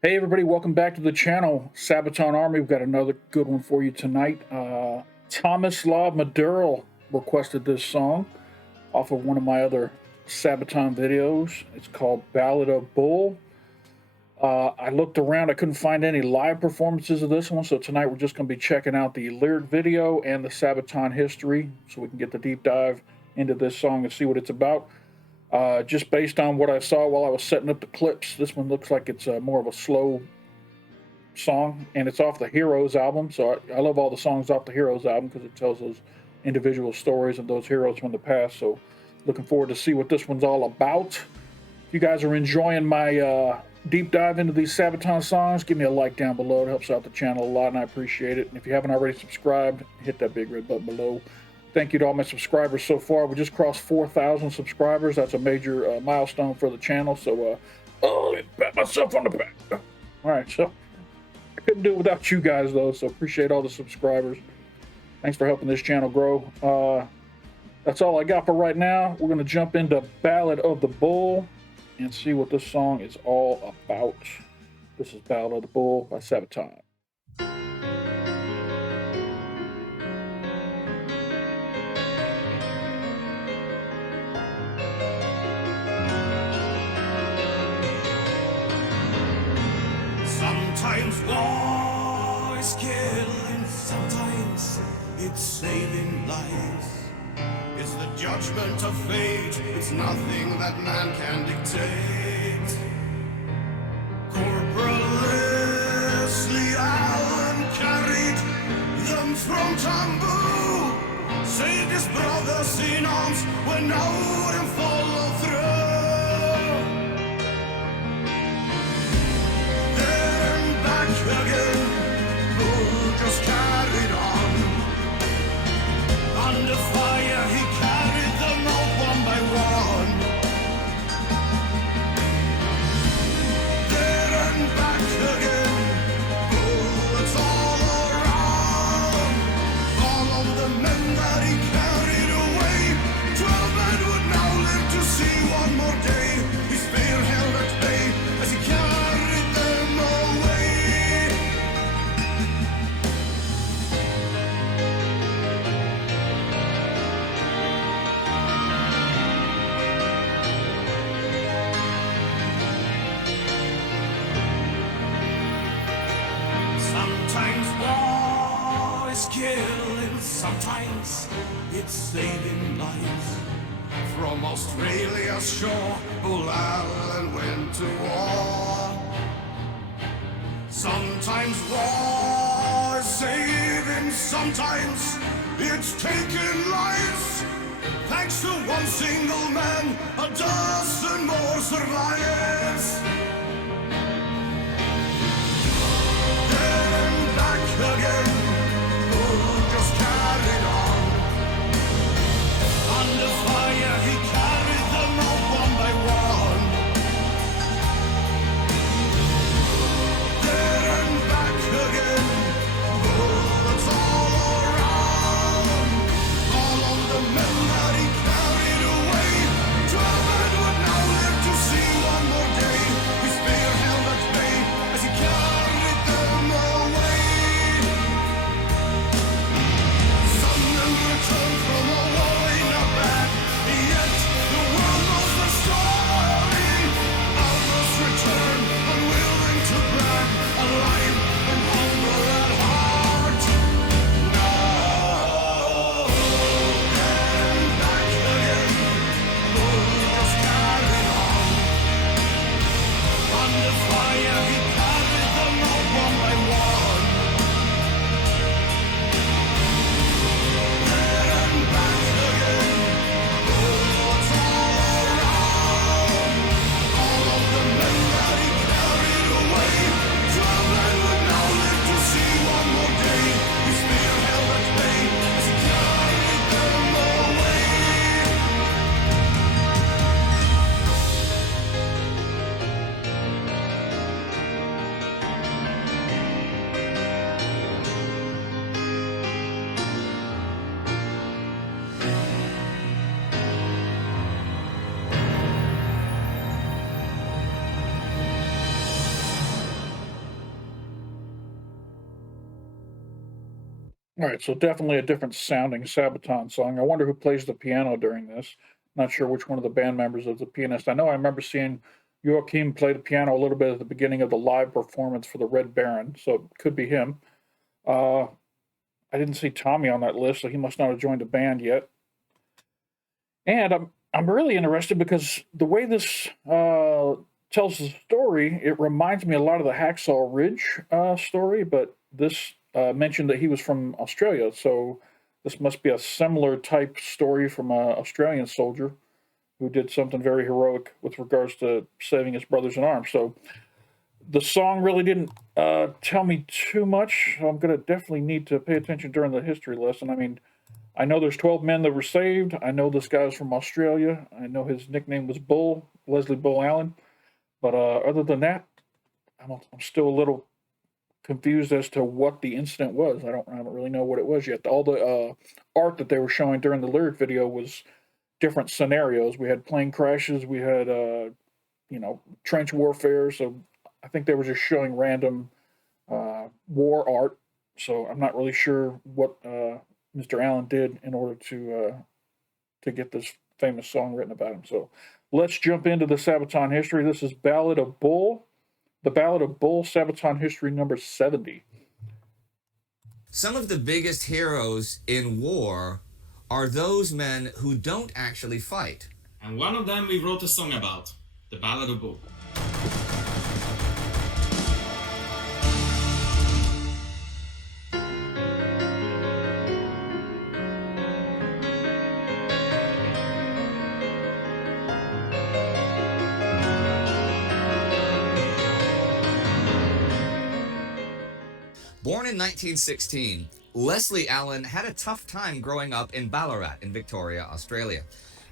Hey everybody, welcome back to the channel. Sabaton Army, we've got another good one for you tonight. Tomislav Maduro requested this song off of one of my other Sabaton videos. It's called Ballad of Bull. I looked around, I couldn't find any live performances of this one, so tonight we're just going to be checking out the lyric video and the Sabaton history so we can get the deep dive into this song and see what it's about. Just based on what I saw while I was setting up the clips, this one looks like it's more of a slow song, and it's off the Heroes album. So I love all the songs off the Heroes album because it tells those individual stories of those heroes from the past. So looking forward to see what this one's all about. If you guys are enjoying my deep dive into these Sabaton songs, give me a like down below. It helps out the channel a lot, and I appreciate it. And if you haven't already subscribed, hit that big red button below. Thank you to all my subscribers so far. We just crossed 4,000 subscribers. That's a major milestone for the channel. So, pat myself on the back. All right, so I couldn't do it without you guys, though. So appreciate all the subscribers. Thanks for helping this channel grow. That's all I got for right now. We're going to jump into Ballad of the Bull and see what this song is all about. This is Ballad of the Bull by Sabaton. Sometimes war is killing, sometimes it's saving lives. It's the judgment of fate, it's nothing that man can dictate. Corporal Leslie Allen carried them from Tambu, saved his brothers in arms when I wouldn't follow through. Again, Bull just carried on. Under fire, he carried them out one by one. There and back again, bullets all around. All of the men that he carried away, 12 men would now live to see one more day. His spear held at bay as he carried them away. Sometimes war is killing, sometimes it's saving lives. From Australia's shore, Bull Allen went to war. Sometimes war is saving, sometimes it's taking lives. Thanks to one single man, a dozen more survives. Again, Bull just carried on. Under fire, he carried them out one by one. There and back again, bullets all around. All of the men that he carried away, 12 men would now live to see one more day. His spear held at bay as he carried them away. Return from a war ain't not bad, yet the world knows the story. Others return, unwilling to brag, alive and humble at heart. No, and back again, Bull just carried on. Under fire, he carried them out one by one. All right, so definitely a different sounding Sabaton song. I wonder who plays the piano during this. Not sure which one of the band members is the pianist. I know I remember seeing Joachim play the piano a little bit at the beginning of the live performance for the Red Baron, so it could be him. Uh, I didn't see Tommy on that list, so he must not have joined the band yet. And I'm really interested because the way this tells the story, it reminds me a lot of the Hacksaw Ridge story, but this mentioned that he was from Australia, so this must be a similar type story from an Australian soldier who did something very heroic with regards to saving his brothers in arms. So the song really didn't tell me too much. So I'm going to definitely need to pay attention during the history lesson. I mean, I know there's 12 men that were saved. I know this guy's from Australia. I know his nickname was Bull, Leslie Bull Allen. But other than that, I'm still a little confused as to what the incident was. I don't really know what it was yet. All the art that they were showing during the lyric video was different scenarios. We had plane crashes. We had trench warfare. So I think they were just showing random war art. So I'm not really sure what Mr. Allen did in order to get this famous song written about him. So let's jump into the Sabaton history. This is Ballad of Bull. The Ballad of Bull, Sabaton History number 70. Some of the biggest heroes in war are those men who don't actually fight. And one of them we wrote a song about, the Ballad of Bull. Born in 1916, Leslie Allen had a tough time growing up in Ballarat in Victoria, Australia.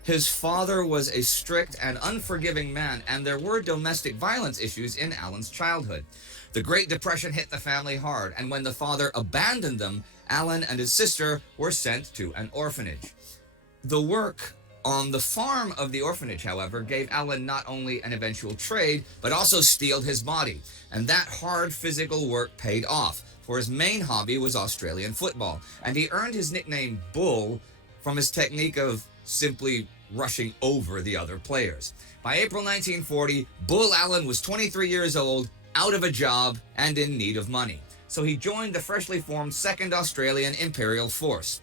His father was a strict and unforgiving man, and there were domestic violence issues in Allen's childhood. The Great Depression hit the family hard, and when the father abandoned them, Allen and his sister were sent to an orphanage. The work on the farm of the orphanage, however, gave Allen not only an eventual trade, but also steeled his body, and that hard physical work paid off, for his main hobby was Australian football, and he earned his nickname Bull from his technique of simply rushing over the other players. By April 1940, Bull Allen was 23 years old, out of a job, and in need of money. So he joined the freshly formed 2nd Australian Imperial Force.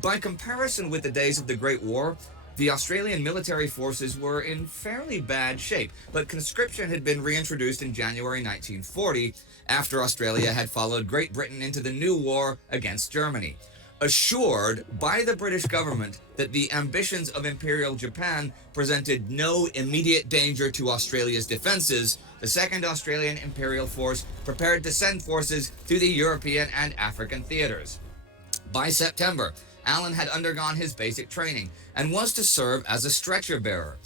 By comparison with the days of the Great War, the Australian military forces were in fairly bad shape, but conscription had been reintroduced in January 1940 after Australia had followed Great Britain into the new war against Germany. Assured by the British government that the ambitions of Imperial Japan presented no immediate danger to Australia's defenses, the 2nd Australian Imperial Force prepared to send forces to the European and African theaters. By September, Allen had undergone his basic training and was to serve as a stretcher bearer.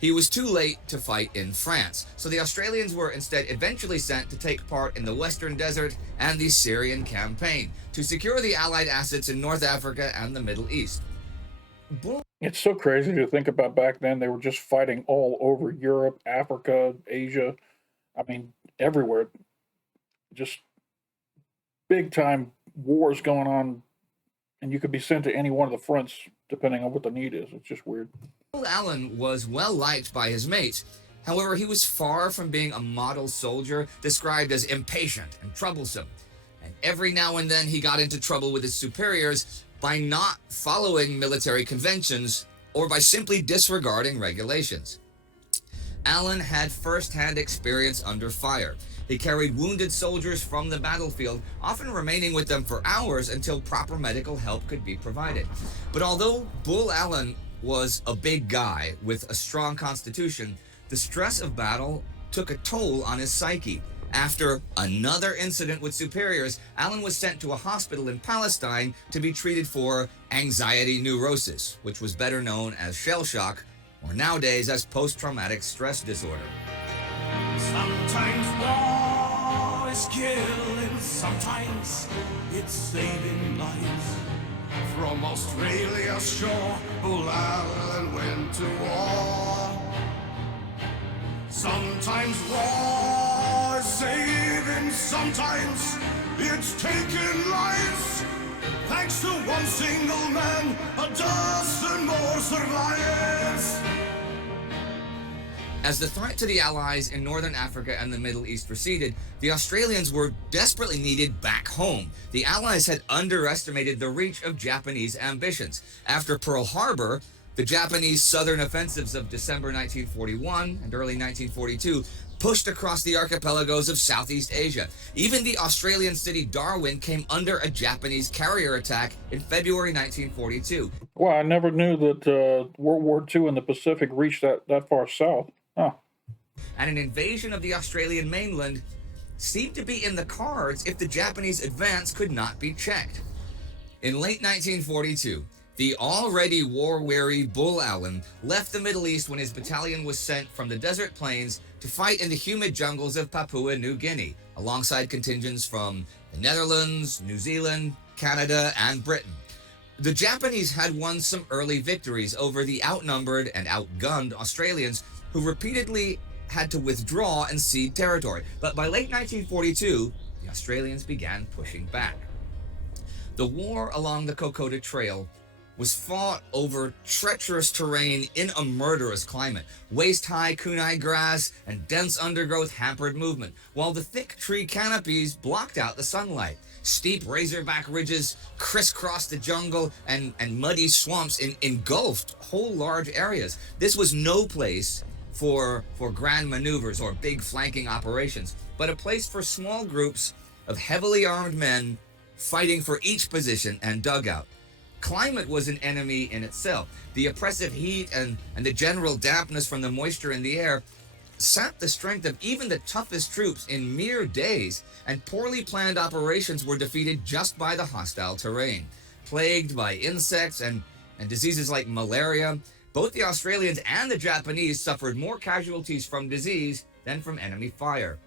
He was too late to fight in France, so the Australians were instead eventually sent to take part in the Western Desert and the Syrian campaign to secure the Allied assets in North Africa and the Middle East. It's so crazy to think about back then. They were just fighting all over Europe, Africa, Asia. I mean, everywhere. Just big time wars going on, and you could be sent to any one of the fronts depending on what the need is. It's just weird. Bull Allen was well liked by his mates. However, he was far from being a model soldier, described as impatient and troublesome. And every now and then he got into trouble with his superiors by not following military conventions or by simply disregarding regulations. Allen had first-hand experience under fire. He carried wounded soldiers from the battlefield, often remaining with them for hours until proper medical help could be provided. But although Bull Allen was a big guy with a strong constitution, the stress of battle took a toll on his psyche. After another incident with superiors, Allen was sent to a hospital in Palestine to be treated for anxiety neurosis, which was better known as shell shock, or nowadays as post-traumatic stress disorder. Sometimes war is killing, sometimes it's saving lives. From Australia's shore, Bull Allen went to war. Sometimes war is saving, sometimes it's taking lives. Thanks to one single man, a dozen more survives. As the threat to the Allies in Northern Africa and the Middle East receded, the Australians were desperately needed back home. The Allies had underestimated the reach of Japanese ambitions. After Pearl Harbor, the Japanese southern offensives of December 1941 and early 1942 pushed across the archipelagos of Southeast Asia. Even the Australian city Darwin came under a Japanese carrier attack in February 1942. Well, I never knew that World War II in the Pacific reached that far south. Huh. And an invasion of the Australian mainland seemed to be in the cards if the Japanese advance could not be checked. In late 1942, the already war-weary Bull Allen left the Middle East when his battalion was sent from the desert plains to fight in the humid jungles of Papua New Guinea, alongside contingents from the Netherlands, New Zealand, Canada, and Britain. The Japanese had won some early victories over the outnumbered and outgunned Australians, who repeatedly had to withdraw and cede territory. But by late 1942, the Australians began pushing back. The war along the Kokoda Trail was fought over treacherous terrain in a murderous climate. Waist-high kunai grass and dense undergrowth hampered movement, while the thick tree canopies blocked out the sunlight. Steep razorback ridges crisscrossed the jungle, and muddy swamps engulfed whole large areas. This was no place for grand maneuvers or big flanking operations, but a place for small groups of heavily armed men fighting for each position and dugout. Climate was an enemy in itself. The oppressive heat and the general dampness from the moisture in the air sapped the strength of even the toughest troops in mere days, and poorly planned operations were defeated just by the hostile terrain. Plagued by insects and diseases like malaria, both the Australians and the Japanese suffered more casualties from disease than from enemy fire.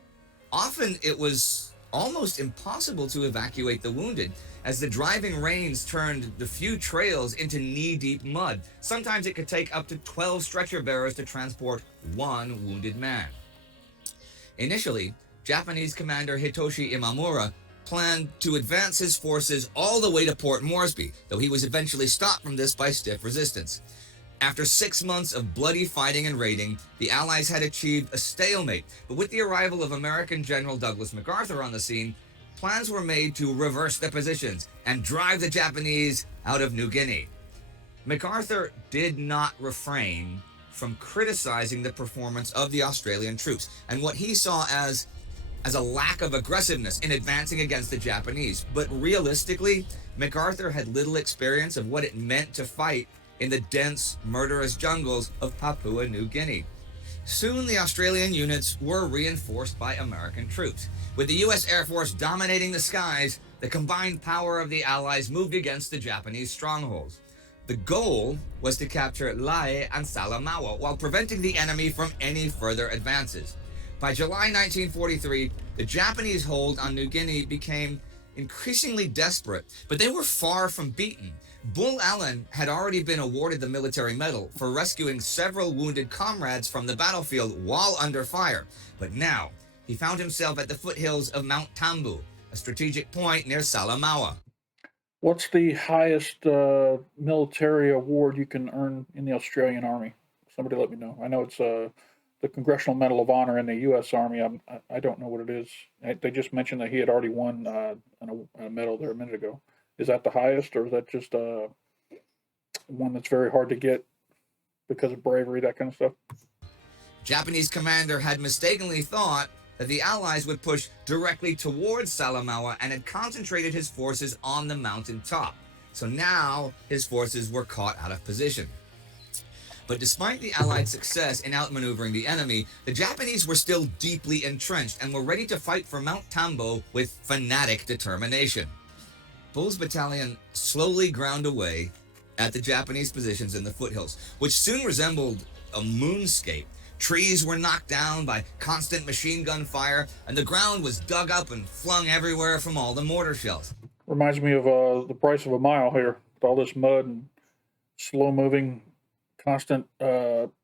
Often it was almost impossible to evacuate the wounded, as the driving rains turned the few trails into knee-deep mud. Sometimes it could take up to 12 stretcher bearers to transport one wounded man. Initially, Japanese commander Hitoshi Imamura planned to advance his forces all the way to Port Moresby, though he was eventually stopped from this by stiff resistance. After 6 months of bloody fighting and raiding, the Allies had achieved a stalemate, but with the arrival of American General Douglas MacArthur on the scene, plans were made to reverse their positions and drive the Japanese out of New Guinea. MacArthur did not refrain from criticizing the performance of the Australian troops and what he saw as a lack of aggressiveness in advancing against the Japanese. But realistically, MacArthur had little experience of what it meant to fight in the dense, murderous jungles of Papua New Guinea. Soon, the Australian units were reinforced by American troops. With the U.S. Air Force dominating the skies, the combined power of the Allies moved against the Japanese strongholds. The goal was to capture Lae and Salamaua while preventing the enemy from any further advances. By July 1943, the Japanese hold on New Guinea became increasingly desperate, but they were far from beaten. Bull Allen had already been awarded the military medal for rescuing several wounded comrades from the battlefield while under fire, but now he found himself at the foothills of Mount Tambu, a strategic point near Salamaua. What's the highest military award you can earn in the Australian Army? Somebody let me know. I know it's the Congressional Medal of Honor in the U.S. Army. I don't know what it is. They just mentioned that he had already won a medal there a minute ago. Is that the highest, or is that just one that's very hard to get because of bravery, that kind of stuff? Japanese commander had mistakenly thought that the Allies would push directly towards Salamaua and had concentrated his forces on the mountain top. So now his forces were caught out of position. But despite the Allied success in outmaneuvering the enemy, the Japanese were still deeply entrenched and were ready to fight for Mount Tambo with fanatic determination. Bull's battalion slowly ground away at the Japanese positions in the foothills, which soon resembled a moonscape. Trees were knocked down by constant machine gun fire, and the ground was dug up and flung everywhere from all the mortar shells. Reminds me of the price of a mile here, with all this mud and slow moving, constant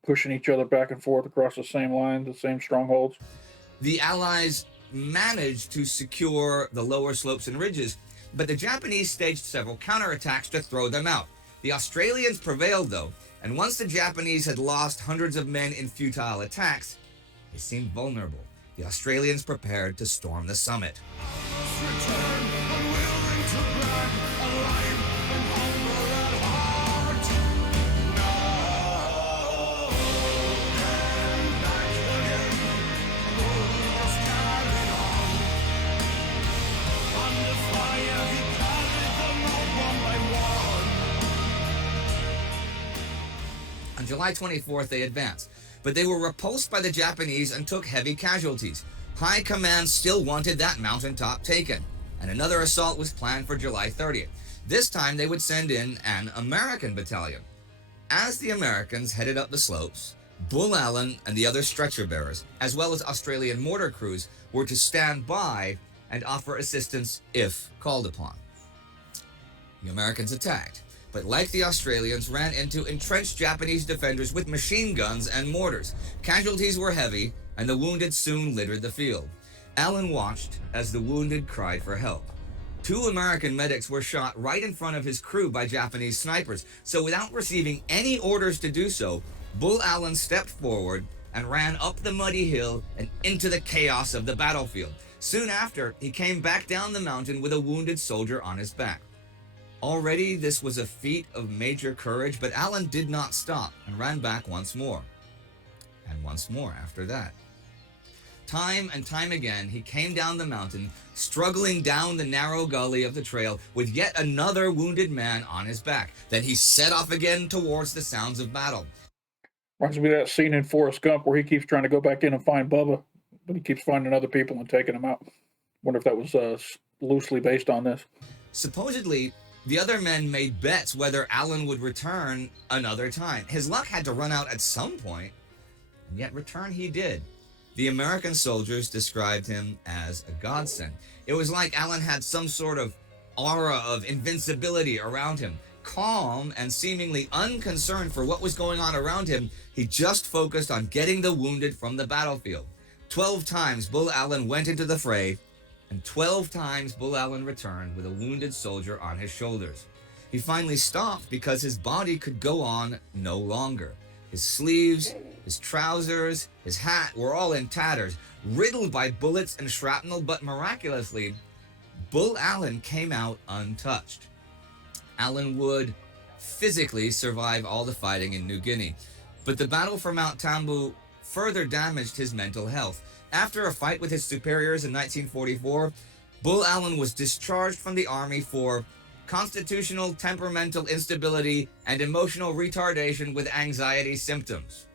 pushing each other back and forth across the same lines, the same strongholds. The Allies managed to secure the lower slopes and ridges, but the Japanese staged several counterattacks to throw them out. The Australians prevailed, though, and once the Japanese had lost hundreds of men in futile attacks, they seemed vulnerable. The Australians prepared to storm the summit. On July 24th, they advanced, but they were repulsed by the Japanese and took heavy casualties. High command still wanted that mountaintop taken, and another assault was planned for July 30th. This time they would send in an American battalion. As the Americans headed up the slopes, Bull Allen and the other stretcher bearers, as well as Australian mortar crews, were to stand by and offer assistance if called upon. The Americans attacked, but like the Australians, ran into entrenched Japanese defenders with machine guns and mortars. Casualties were heavy, and the wounded soon littered the field. Allen watched as the wounded cried for help. 2 American medics were shot right in front of his crew by Japanese snipers, so without receiving any orders to do so, Bull Allen stepped forward and ran up the muddy hill and into the chaos of the battlefield. Soon after, he came back down the mountain with a wounded soldier on his back. Already, this was a feat of major courage, but Allen did not stop and ran back once more. And once more after that. Time and time again, he came down the mountain, struggling down the narrow gully of the trail with yet another wounded man on his back. Then he set off again towards the sounds of battle. Reminds me of that scene in Forrest Gump where he keeps trying to go back in and find Bubba, but he keeps finding other people and taking them out. Wonder if that was loosely based on this. Supposedly, the other men made bets whether Allen would return another time. His luck had to run out at some point, and yet return he did. The American soldiers described him as a godsend. It was like Allen had some sort of aura of invincibility around him. Calm and seemingly unconcerned for what was going on around him, he just focused on getting the wounded from the battlefield. 12 times Bull Allen went into the fray, and 12 times Bull Allen returned with a wounded soldier on his shoulders. He finally stopped because his body could go on no longer. His sleeves, his trousers, his hat were all in tatters, riddled by bullets and shrapnel, but miraculously, Bull Allen came out untouched. Allen would physically survive all the fighting in New Guinea, but the battle for Mount Tambu further damaged his mental health. After a fight with his superiors in 1944, Bull Allen was discharged from the army for constitutional temperamental instability and emotional retardation with anxiety symptoms.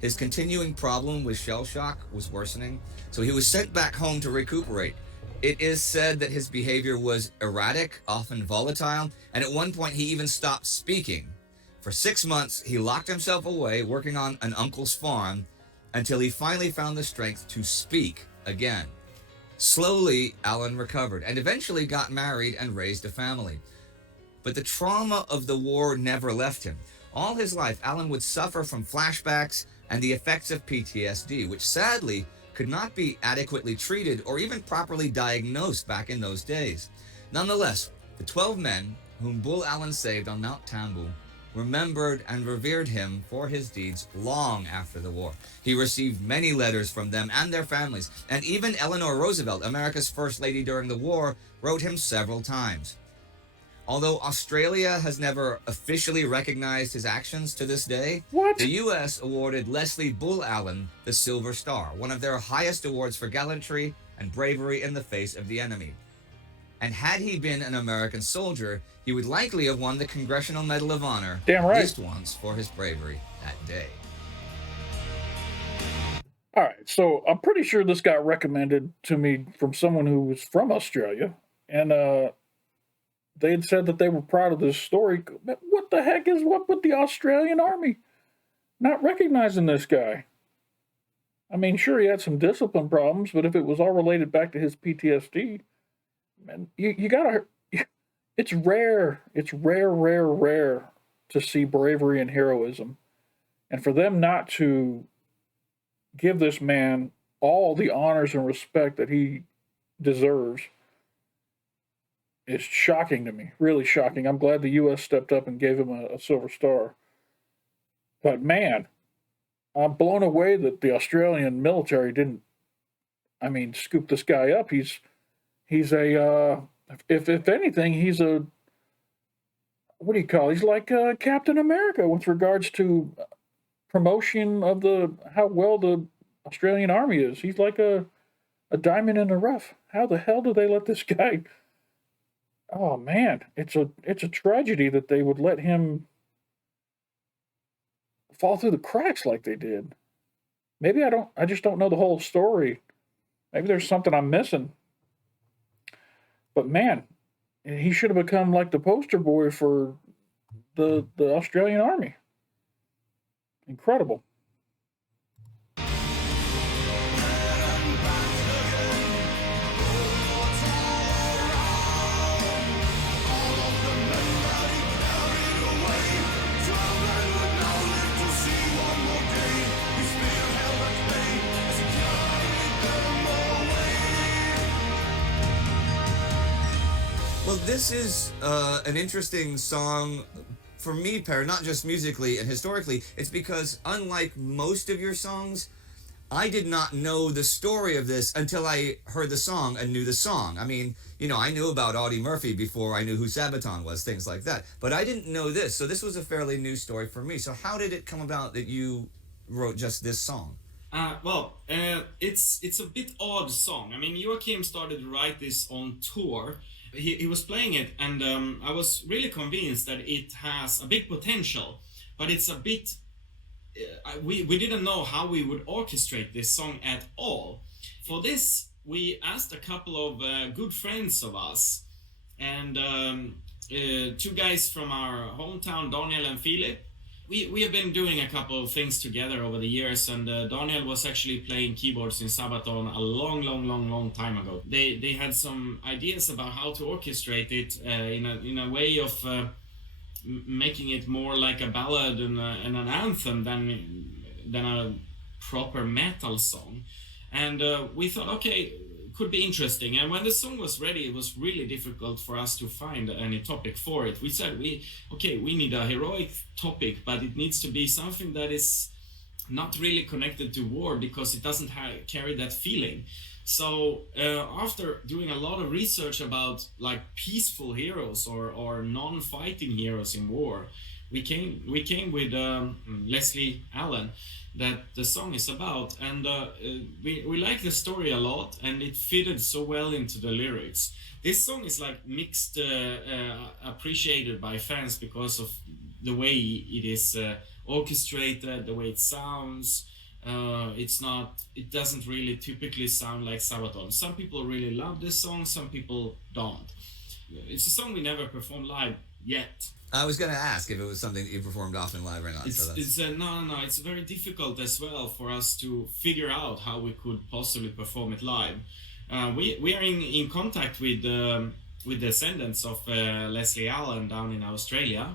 His continuing problem with shell shock was worsening, so he was sent back home to recuperate. It is said that his behavior was erratic, often volatile, and at one point he even stopped speaking. For 6 months, he locked himself away working on an uncle's farm until he finally found the strength to speak again. Slowly, Allen recovered and eventually got married and raised a family. But the trauma of the war never left him. All his life, Allen would suffer from flashbacks and the effects of PTSD, which sadly could not be adequately treated or even properly diagnosed back in those days. Nonetheless, the 12 men whom Bull Allen saved on Mount Tambu remembered and revered him for his deeds long after the war. He received many letters from them and their families, and even Eleanor Roosevelt, America's first lady during the war, wrote him several times. Although Australia has never officially recognized his actions to this day, the U.S. awarded Leslie Bull Allen the Silver Star, one of their highest awards for gallantry and bravery in the face of the enemy. And had he been an American soldier, he would likely have won the Congressional Medal of Honor Damn right. at least once for his bravery that day. All right, so I'm pretty sure this got recommended to me from someone who was from Australia, and they had said that they were proud of this story. What the heck is what with the Australian Army not recognizing this guy? I mean, sure, he had some discipline problems, but if it was all related back to his PTSD, man, you gotta. It's rare. It's rare to see bravery and heroism, and for them not to give this man all the honors and respect that he deserves. is shocking to me. Really shocking. I'm glad the U.S. stepped up and gave him a Silver Star. But man, I'm blown away that the Australian military didn't. I mean, scoop this guy up. He's a if anything, he's a what do you call? He's like Captain America with regards to promotion of the how well the Australian Army is. He's like a diamond in the rough. How the hell do they let this guy? Oh man, it's a tragedy that they would let him fall through the cracks like they did. Maybe I just don't know the whole story. Maybe there's something I'm missing. But man, he should have become like the poster boy for the Australian Army. Incredible. Well, this is an interesting song for me, Per, not just musically and historically. It's because, unlike most of your songs, I did not know the story of this until I heard the song and knew the song. I mean, I knew about Audie Murphy before I knew who Sabaton was, things like that. But I didn't know this, so this was a fairly new story for me. So how did it come about that you wrote just this song? It's a bit odd song. I mean, Joachim started to write this on tour. He was playing it, and I was really convinced that it has a big potential, but it's a bit. We didn't know how we would orchestrate this song at all. For this, we asked a couple of good friends of us, and two guys from our hometown, Daniel and Philip. We have been doing a couple of things together over the years, and Daniel was actually playing keyboards in Sabaton a long time ago. They had some ideas about how to orchestrate it in a way of making it more like a ballad and an anthem than a proper metal song. And we thought, okay, could be interesting. And when the song was ready, it was really difficult for us to find any topic for it. We said, we need a heroic topic, but it needs to be something that is not really connected to war, because it doesn't carry that feeling. So after doing a lot of research about like peaceful heroes or non-fighting heroes in war, we came with Leslie Allen, that the song is about, and we like the story a lot, and it fitted so well into the lyrics. This song is like mixed appreciated by fans because of the way it is orchestrated, the way it sounds. It doesn't really typically sound like Sabaton. Some people really love this song, some people don't. It's a song we never performed live yet. I was going to ask if it was something that you performed often live or not. No. It's very difficult as well for us to figure out how we could possibly perform it live. We are in contact with the descendants of Leslie Allen down in Australia.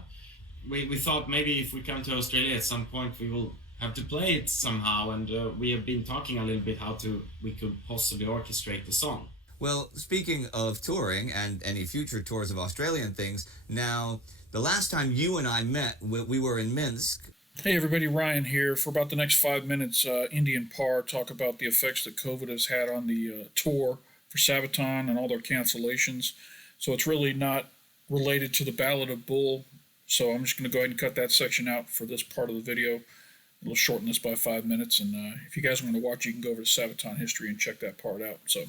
We thought maybe if we come to Australia at some point, we will have to play it somehow, and we have been talking a little bit how we could possibly orchestrate the song. Well, speaking of touring and any future tours of Australian things, now, the last time you and I met, we were in Minsk. Hey everybody, Ryan here. For about the next 5 minutes, Indian Par talk about the effects that COVID has had on the tour for Sabaton and all their cancellations. So it's really not related to the Ballad of Bull. So I'm just going to go ahead and cut that section out for this part of the video. We'll shorten this by 5 minutes. And if you guys want to watch, you can go over to Sabaton History and check that part out. So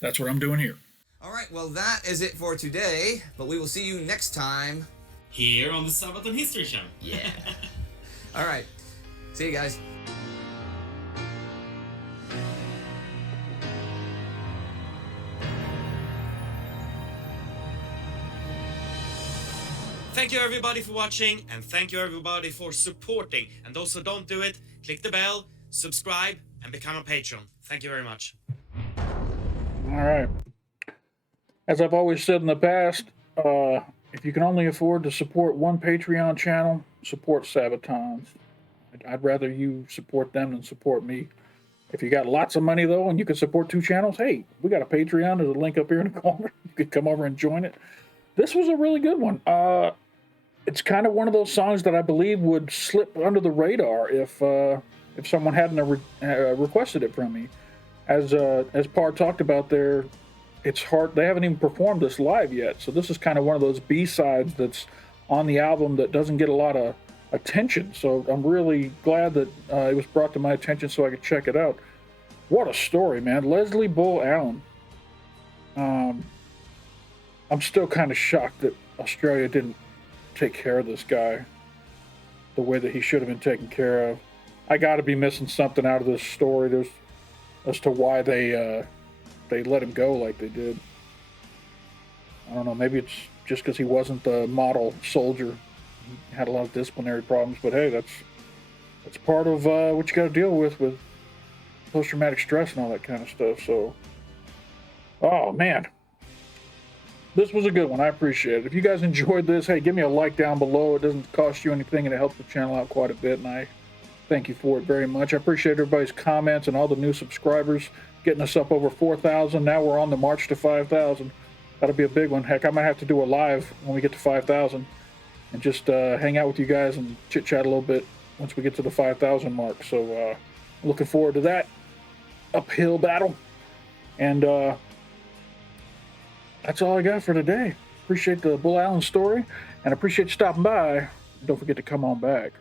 that's what I'm doing here. All right, well, that is it for today. But we will see you next time here on the Sabaton History Channel. Yeah. All right. See you guys. Thank you everybody for watching, and thank you everybody for supporting. And those who don't do it, click the bell, subscribe, and become a patron. Thank you very much. All right. As I've always said in the past, if you can only afford to support one Patreon channel, support Sabatons. I'd rather you support them than support me. If you got lots of money though, and you can support 2 channels, hey, we got a Patreon. There's a link up here in the corner. You could come over and join it. This was a really good one. It's kind of one of those songs that I believe would slip under the radar if someone hadn't requested it from me. As Par talked about there, it's hard. They haven't even performed this live yet, so this is kind of one of those B-sides that's on the album that doesn't get a lot of attention. So I'm really glad that it was brought to my attention so I could check it out. What a story, man. Leslie Bull Allen. I'm still kind of shocked that Australia didn't take care of this guy the way that he should have been taken care of. I got to be missing something out of this story as to why they let him go like they did. I don't know. Maybe it's just because he wasn't the model soldier. He had a lot of disciplinary problems. But hey, that's part of what you got to deal with post-traumatic stress and all that kind of stuff. So, oh man, this was a good one. I appreciate it. If you guys enjoyed this, hey, give me a like down below. It doesn't cost you anything, and it helps the channel out quite a bit, and I thank you for it very much. I appreciate everybody's comments and all the new subscribers, getting us up over 4,000. Now we're on the march to 5,000. That'll be a big one. Heck, I might have to do a live when we get to 5,000 and just hang out with you guys and chit-chat a little bit once we get to the 5,000 mark. So looking forward to that uphill battle. And that's all I got for today. Appreciate the Bull Allen story, and appreciate you stopping by. Don't forget to come on back.